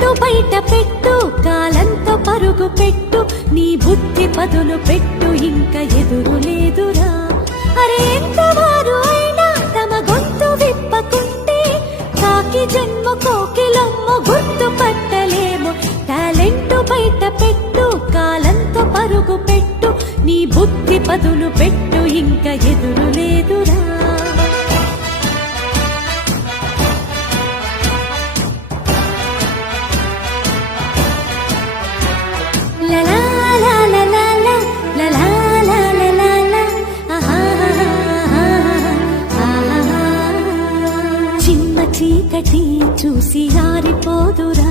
Talent బయట పెట్టు, కాలంతో పరుగు పెట్టు, నీ బుద్ధి పదును పెట్టు, ఇంకా ఎదురు లేదురా. అరే ఎంతవారు అయినా తమ గొంతు విప్పకుంటే కాకి జన్మ కోకిలమ్మ గుర్తు పట్టలేము. టాలెంట్ బయట పెట్టు, కాలంతో పరుగు పెట్టు, నీ బుద్ధి పదును పెట్టు, ఇంకా ఎదురు లేదురా. చిన్న చీకటి చూసి ఆరిపోదురా,